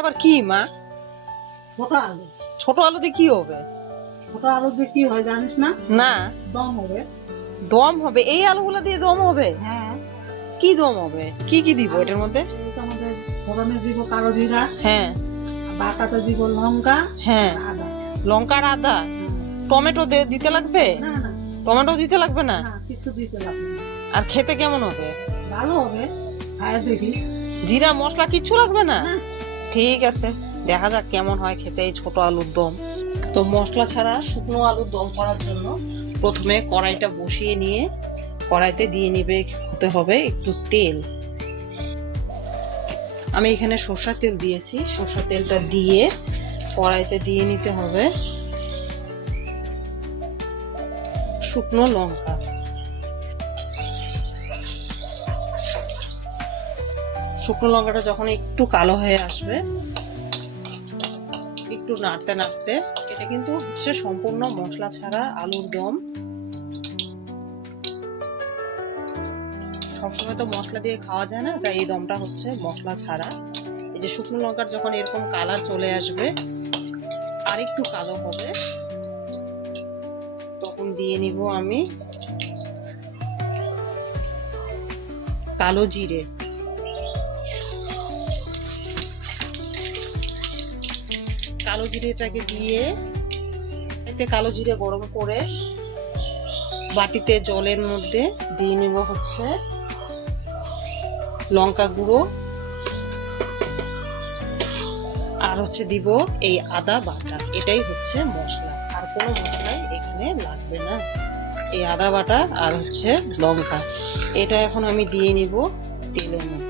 আবার কি মা? ছোট আলু। ছোট আলু দিয়ে কি হবে? ছোট আলু দিয়ে কি হয় জানিস না? না। দম হবে। দম হবে? এই আলুগুলো দিয়ে দম হবে? হ্যাঁ। কি দম হবে? কি কি দিব এটার মধ্যে? এইটা আমাদের ফোড়নে দিব কালো জিরা, হ্যাঁ বাটাতে দিব লঙ্কা, হ্যাঁ। আর আদা। লঙ্কা আর আদা। টমেটো দিতে লাগবে? না না টমেটো দিতে লাগবে না? না, কিছু দিতে লাগবে না। আর খেতে কেমন হবে? ভালো হবে, খায় দেখি। জিরা মশলা কিচ্ছু লাগবে না? না। ঠিক আছে, দেখা যাক কেমন হয় খেতে এই ছোট আলুর দম। তো মশলা ছাড়া শুকনো আলুর দম করার জন্য প্রথমে কড়াইটা বসিয়ে নিয়ে কড়াইতে দিয়ে হতে হবে একটু তেল। আমি এখানে সরষের তেল দিয়েছি। সরষের তেলটা দিয়ে কড়াইতে দিয়ে নিতে হবে শুকনো লঙ্কা। শুকনো লঙ্কাটা যখন একটু কালো হয়ে আসবে, একটু নাড়তে নাড়তে, এটা কিন্তু হচ্ছে সম্পূর্ণ মশলা ছাড়া আলুর দম। সবসময় তো মশলা দিয়ে খাওয়া যায় না, তাই এই দমটা হচ্ছে মশলা ছাড়া। এই যে শুকনো লঙ্কার যখন এরকম কালার চলে আসবে, আর একটু কালো হবে, তখন দিয়ে নিব আমি কালো জিরে। কালো জিরেটাকে দিয়ে এতে কালো জিরে গরম করে বাটিতে জলের মধ্যে দিয়ে নিব হচ্ছে লঙ্কা গুঁড়ো, আর হচ্ছে দিব এই আদা বাটা। এটাই হচ্ছে মশলা, আর কোনো মশলাই এখানে লাগবে না। এই আদা বাটা আর হচ্ছে লঙ্কা, এটা এখন আমি দিয়ে নিব তেলের মধ্যে।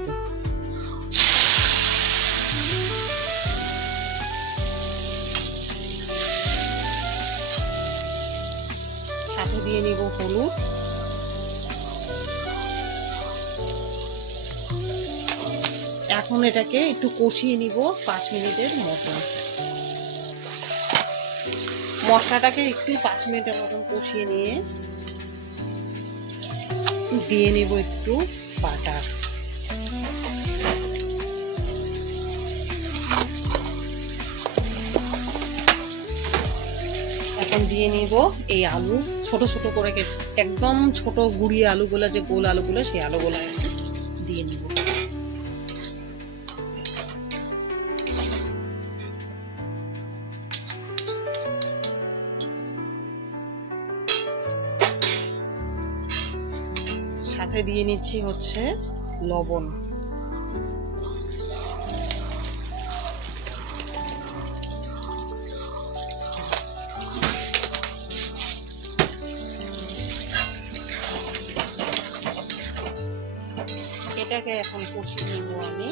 সাথে দিয়ে নিব হলুদ, এখন এটাকে একটু কষিয়ে নিব 5 মিনিটের মতন। মশলাটাকে একটু 5 মিনিটের মতন কষিয়ে নিয়ে দিয়ে নিব একটু বাটার। এখন দিয়ে নিব এই আলু, ছোট ছোট করে একদম ছোট গুঁড়িয়ে আলুগুলো, যে গোল আলুগুলো, সেই আলুগুলো দিয়ে নিব। সাথে দিয়ে নিচ্ছি হচ্ছে লবণ। এটাকে এখন কষিয়ে নিব আমি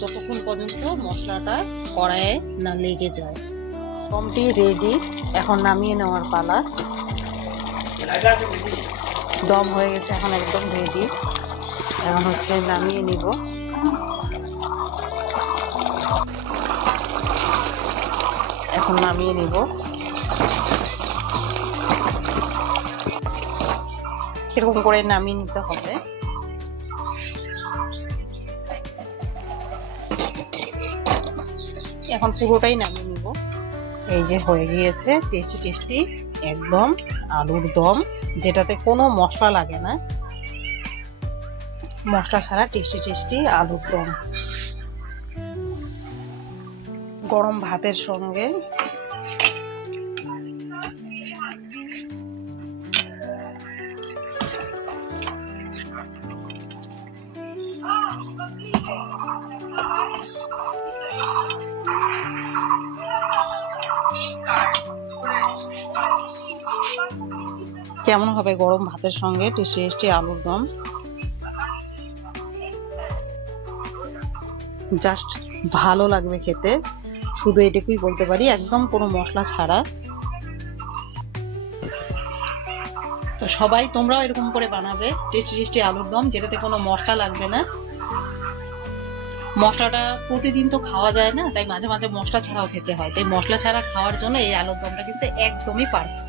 যতক্ষণ পর্যন্ত মশলাটা কড়াইয়ে না লেগে যায়। দমটি রেডি, এখন নামিয়ে নেওয়ার পালা। দম হয়ে গেছে, এখন একদম রেডি। এখন হচ্ছে নামিয়ে নিব। এখন নামিয়ে নিব। এরকম করে নামিয়ে নিতে হবে। এখন পুরোটাই নামিয়ে নিব। এই যে হয়ে গিয়েছে টেস্টি টেস্টি একদম আলুর দম, যেটাতে কোনো মশলা লাগে না, মশলা ছাড়া টেস্টি টেস্টি আলুর দম। গরম ভাতের সঙ্গে কেমন হবে গরম ভাতের সঙ্গে টেস্টি টেস্টি আলুর দম? জাস্ট ভালো লাগবে খেতে, শুধু এটুকুই বলতে পারি, একদম কোনো মশলা ছাড়া। তো সবাই তোমরাও এরকম করে বানাবে টেস্টি টেস্টি আলুর দম, যেটাতে কোনো মশলা লাগবে না। মশলাটা প্রতিদিন তো খাওয়া যায় না, তাই মাঝে মাঝে মশলা ছাড়াও খেতে হয়, তাই মশলা ছাড়া খাওয়ার জন্য এই আলুর দমটা কিন্তু একদমই পারফেক্ট।